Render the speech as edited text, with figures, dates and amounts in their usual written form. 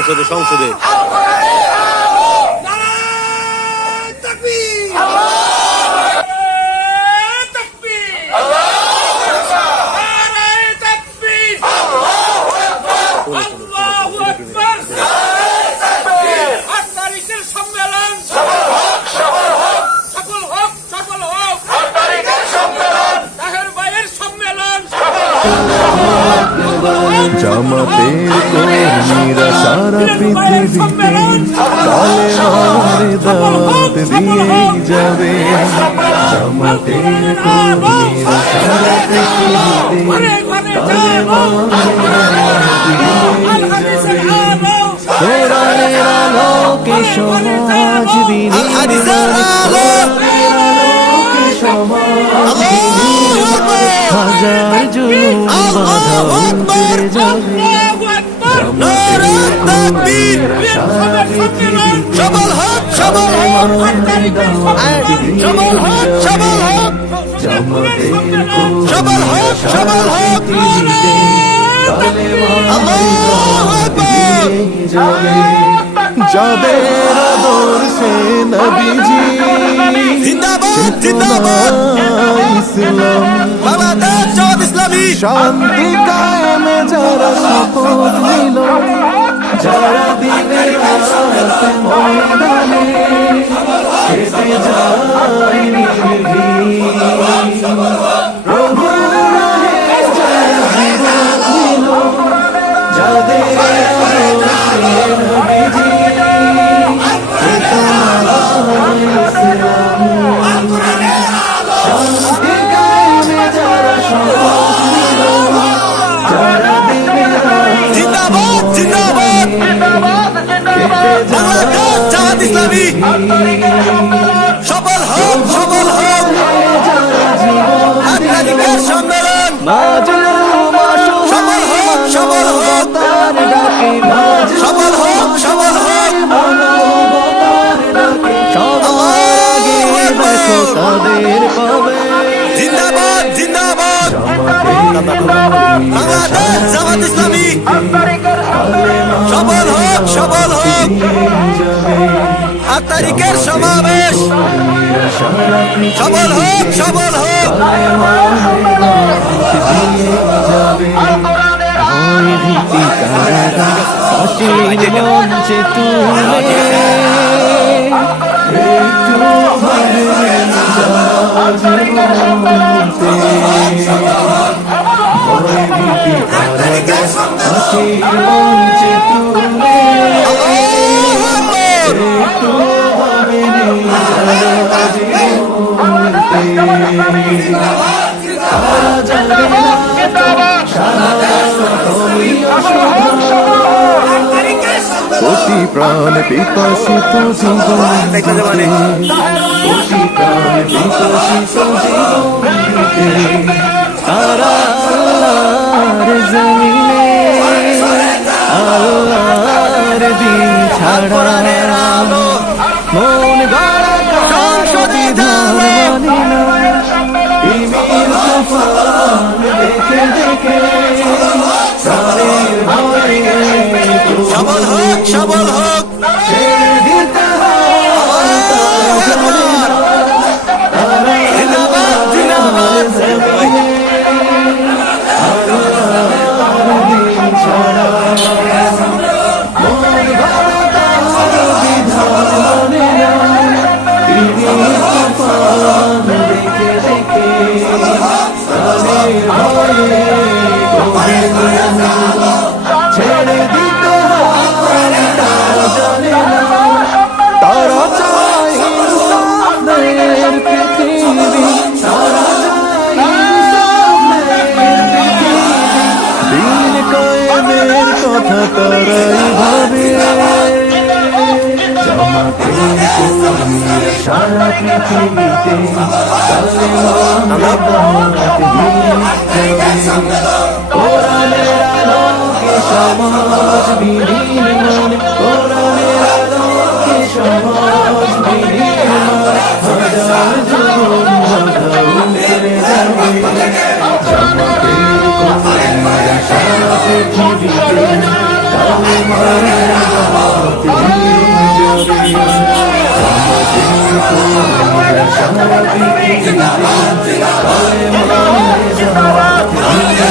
সংসদে সংসদে জামাতের কর্মীরা সারা পৃথিবীতে কালেমার দাওয়াত দিয়ে যাবে। জামাতের কর্মীরা সারা পৃথিবীতে কালেমার দাওয়াত দিয়ে যাবে। কোরআনের আলোকে সমাজ বিনির্মাণ, কোরআনের আলোকে সমাজ বিনির্মাণ, হাজার জুলুম বাধা উতরে যাবে। জামাতের কর্মীরা সারা পৃথিবীতে সবল হোক, সবল হোক, সবল হোক, সবল হোক, জামাতের সবল হোক, সবল হোক, যাদের আদর্শে নবীজি জিন্দাবাদ, জিন্দাবাদ, ইসলাম বাংলাদেশ জামাত ইসলামী, শান্তি কায়েমে যারা শপথ নিল, যারা দিনের রাত ময়দানে খেতে যায় নির্ভীক, প্রভুর রাহে যারা জীবন দিল, যাদের আদর্শে নবীজি চেতনা ইসলাম, শান্তি কায়েমে যারা শপথ নিল, যারা দিনের রাত জিন্দাবাদ, জিন্দাবাদ, বাংলাদেশ জামাত ইসলামী, সবল হোক, সবল হোক, একাধিকার সম্মেলন, সবল হোক, সবল হোক, সবল হোক, সবল হোক, তাদের পাবে জিন্দাবাদ, জিন্দাবাদ, বাংলাদেশ জামাত ইসলামী, সবল হোক, সবল হোক, 8 তারিখের সমাবেশ, সবল হোক, সবল হোক, মঞ্চে তুলে মঞ্চে তুলে কোটি প্রাণ পিপাসিত জীবন দিতে, কোটি প্রাণ পিপাসিত জীবন দিতে, তারা আল্লাহর জমিনে আল্লাহর দিন ছাড়া মন গড়া বিধান মানি না, তিমির তুফান দেখে দেখে প্রাণের ভয়ে সবল হোক, সবল হোক, ছেড়ে দিতে হয় জিন্দাবাদ, জিন্দাবাদ, ছেড়ে দিতে হয় তারা জানে না, তারা চায় ইনসাফের পৃথিবী, তারা চায় ইনসাফের পৃথিবী, দিন কায়েমের কথা তারাই ভাবে। জামাতের কর্মীরা সারা পৃথিবীতে কালেমার দাওয়াত দিয়ে যাবে। কোরআনের আলোকে সমাজ বিনির্মাণ, কোরআনের আলোকে সমাজ বিনির্মাণ, হাজার জীবন বাধা উতরে যাবে। জামাতের কর্মীরা সারা পৃথিবীতে কালেমার জামাতে দিন যাবে। সারা পৃথিবীতে কালেমার দাওয়াত দিন